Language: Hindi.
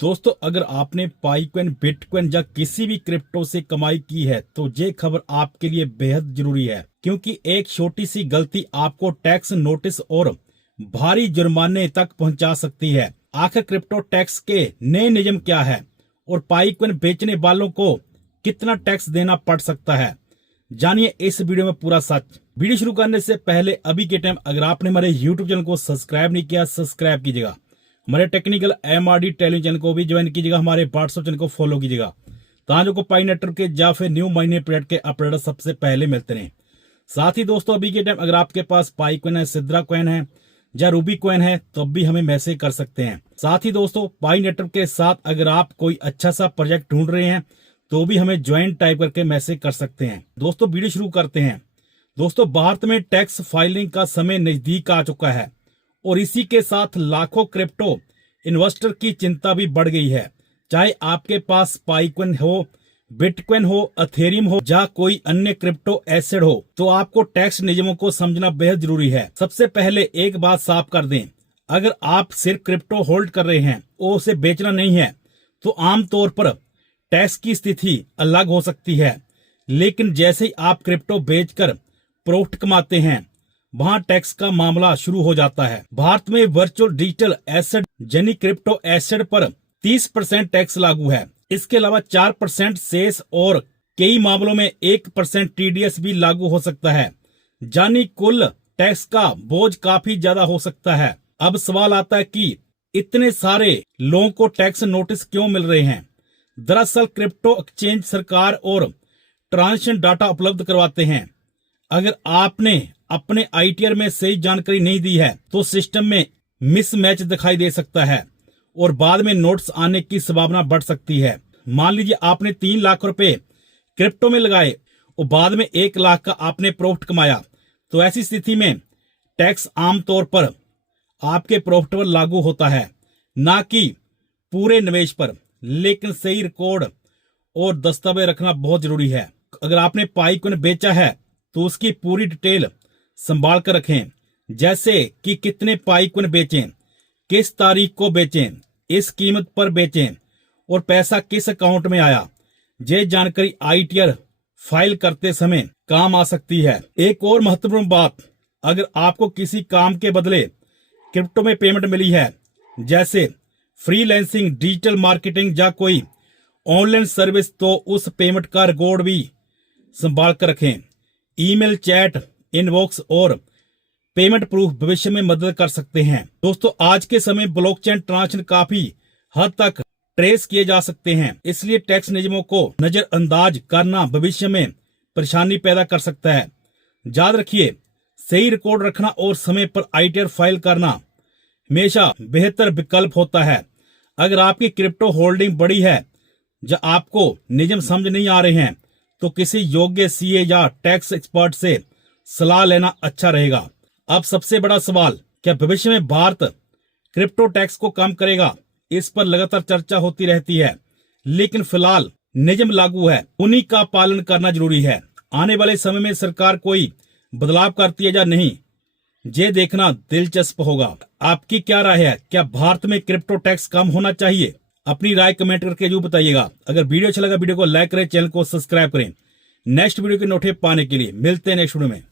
दोस्तों, अगर आपने पाइकॉइन, बिटकॉइन या किसी भी क्रिप्टो से कमाई की है तो ये खबर आपके लिए बेहद जरूरी है, क्योंकि एक छोटी सी गलती आपको टैक्स नोटिस और भारी जुर्माने तक पहुंचा सकती है। आखिर क्रिप्टो टैक्स के नए नियम क्या है और पाइकॉइन बेचने वालों को कितना टैक्स देना पड़ सकता है, जानिए इस वीडियो में पूरा सच। वीडियो शुरू करने से पहले अभी के टाइम अगर आपने हमारे यूट्यूब चैनल को सब्सक्राइब नहीं किया, सब्सक्राइब कीजिएगा। हमारे टेक्निकल MRD टेली चैनल को भी ज्वाइन कीजिएगा, हमारे व्हाट्सएप चैनल को फॉलो कीजिएगा ताकि को पाई नेटवर्क के या फिर न्यू महीने पीरियड के अपडेट सबसे पहले मिलते रहे। साथ ही दोस्तों, अभी के टाइम अगर आपके पास पाइकॉइन है, सिद्रा कॉइन है या रूबी कॉइन है तो भी हमें मैसेज कर सकते हैं। साथ ही दोस्तों, पाई नेटवर्क के साथ अगर आप कोई अच्छा सा प्रोजेक्ट ढूंढ रहे हैं तो भी हमें ज्वाइन टाइप करके मैसेज कर सकते हैं। दोस्तों, वीडियो शुरू करते हैं। दोस्तों, भारत में टैक्स फाइलिंग का समय नजदीक आ चुका है और इसी के साथ लाखों क्रिप्टो इन्वेस्टर की चिंता भी बढ़ गई है। चाहे आपके पास पाइकॉइन हो, बिटकॉइन हो, अथेरियम हो या कोई अन्य क्रिप्टो एसेट हो, तो आपको टैक्स नियमों को समझना बेहद जरूरी है। सबसे पहले एक बात साफ कर दें, अगर आप सिर्फ क्रिप्टो होल्ड कर रहे हैं और उसे बेचना नहीं है तो आमतौर पर टैक्स की स्थिति अलग हो सकती है, लेकिन जैसे ही आप क्रिप्टो बेचकर प्रॉफिट कमाते हैं वहां टैक्स का मामला शुरू हो जाता है। भारत में वर्चुअल डिजिटल एसेट यानी क्रिप्टो एसेट पर 30% टैक्स लागू है। इसके अलावा 4% सेस और कई मामलों में 1% TDS भी लागू हो सकता है, यानी कुल टैक्स का बोझ काफी ज्यादा हो सकता है। अब सवाल आता है कि इतने सारे लोगों को टैक्स नोटिस क्यों मिल रहे हैं। दरअसल क्रिप्टो एक्सचेंज सरकार और ट्रांजेक्शन डाटा उपलब्ध करवाते हैं। अगर आपने अपने ITR में सही जानकारी नहीं दी है तो सिस्टम में मिसमैच दिखाई दे सकता है और बाद में नोट्स आने की संभावना बढ़ सकती है। मान लीजिए आपने 3 लाख रुपए क्रिप्टो में लगाए और बाद में 1 लाख का आपने प्रॉफिट कमाया, तो ऐसी स्थिति में टैक्स आमतौर पर आपके प्रॉफिट पर लागू होता है, ना कि पूरे निवेश पर। लेकिन सही रिकॉर्ड और दस्तावेज रखना बहुत जरूरी है। अगर आपने पाइकॉइन बेचा है तो उसकी पूरी डिटेल संभाल कर रखें, जैसे कि कितने पाइकॉइन बेचें, किस तारीख को बेचें, इस कीमत पर बेचें और पैसा किस अकाउंट में आया। ये जानकारी ITR फाइल करते समय काम आ सकती है। एक और महत्वपूर्ण बात, अगर आपको किसी काम के बदले क्रिप्टो में पेमेंट मिली है, जैसे फ्रीलांसिंग, डिजिटल मार्केटिंग या कोई ऑनलाइन सर्विस, तो उस पेमेंट का रिकॉर्ड भी संभाल कर रखें। ईमेल, चैट, इनबॉक्स और पेमेंट प्रूफ भविष्य में मदद कर सकते हैं। दोस्तों, आज के समय ब्लॉकचेन ट्रांजैक्शन काफी हद तक ट्रेस किए जा सकते हैं, इसलिए टैक्स नियमों को नजरअंदाज करना भविष्य में परेशानी पैदा कर सकता है। याद रखिए, सही रिकॉर्ड रखना और समय पर ITR फाइल करना हमेशा बेहतर विकल्प होता है। अगर आपकी क्रिप्टो होल्डिंग बड़ी है या आपको नियम समझ नहीं आ रहे हैं तो किसी योग्य CA या टैक्स एक्सपर्ट से सलाह लेना अच्छा रहेगा। अब सबसे बड़ा सवाल, क्या भविष्य में भारत क्रिप्टो टैक्स को कम करेगा? इस पर लगातार चर्चा होती रहती है, लेकिन फिलहाल नियम लागू है, उन्हीं का पालन करना जरूरी है। आने वाले समय में सरकार कोई बदलाव करती है या नहीं, ये देखना दिलचस्प होगा। आपकी क्या राय है? क्या भारत में क्रिप्टो टैक्स कम होना चाहिए? अपनी राय कमेंट करके जरूर बताइएगा। अगर वीडियो अच्छा लगा, वीडियो को लाइक करें, चैनल को सब्सक्राइब करें। नेक्स्ट वीडियो के नोटिफिकेशन पाने के लिए मिलते हैं नेक्स्ट वीडियो में।